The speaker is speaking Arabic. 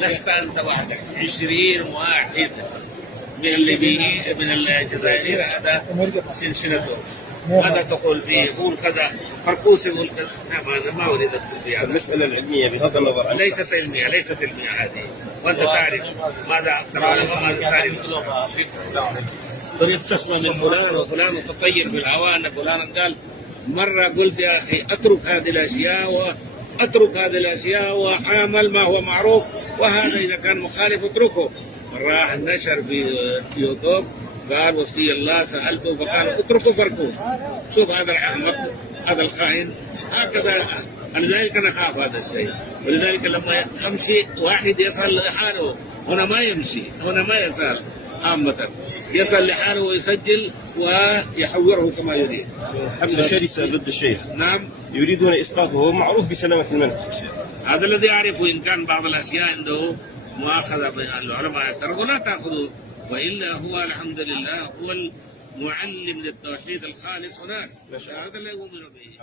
لست أنت وحدك، 20 واحد من الليبيين من الجزائريين هذا سلسلته. ماذا تقول فيه؟ يقول كذا، فركوس يقول كذا. أنا ما أريد التسبيح. المسألة العلمية بغض النظر ليست علمية، ليست علمية هذه، وأنت تعرف ماذا العلماء ماذا تعرف. تسمع من فلان وفلان وتطير في الهواء أن فلان قال. مرة قلت يا أخي اترك هذه الأشياء وعامل ما هو معروف، وهذا إذا كان مخالف اتركه. راح نشر في يوتيوب قال وصي الله سألته فقال اتركوا فركوس. شوف هذا هذا الخائن هكذا. لذلك أنا أخاف هذا الشيء، ولذلك لما أمشي واحد يسأل لحاله، هنا ما يمشي، هنا ما يسأل عامة، يسأل لحاله ويسجل ويحوره كما يريد. حملة شرسة ضد الشيخ. نعم، يريدون إسقاطه، هو معروف بسلامة المنهج. هذا الذي أعرفه. إن كان بعض الأشياء عنده مؤاخذة من العلماء اعترضوا لا تأخذوا، وإلا هو الحمد لله هو المعلم للتوحيد الخالص هناك، هذا لا يؤمن به.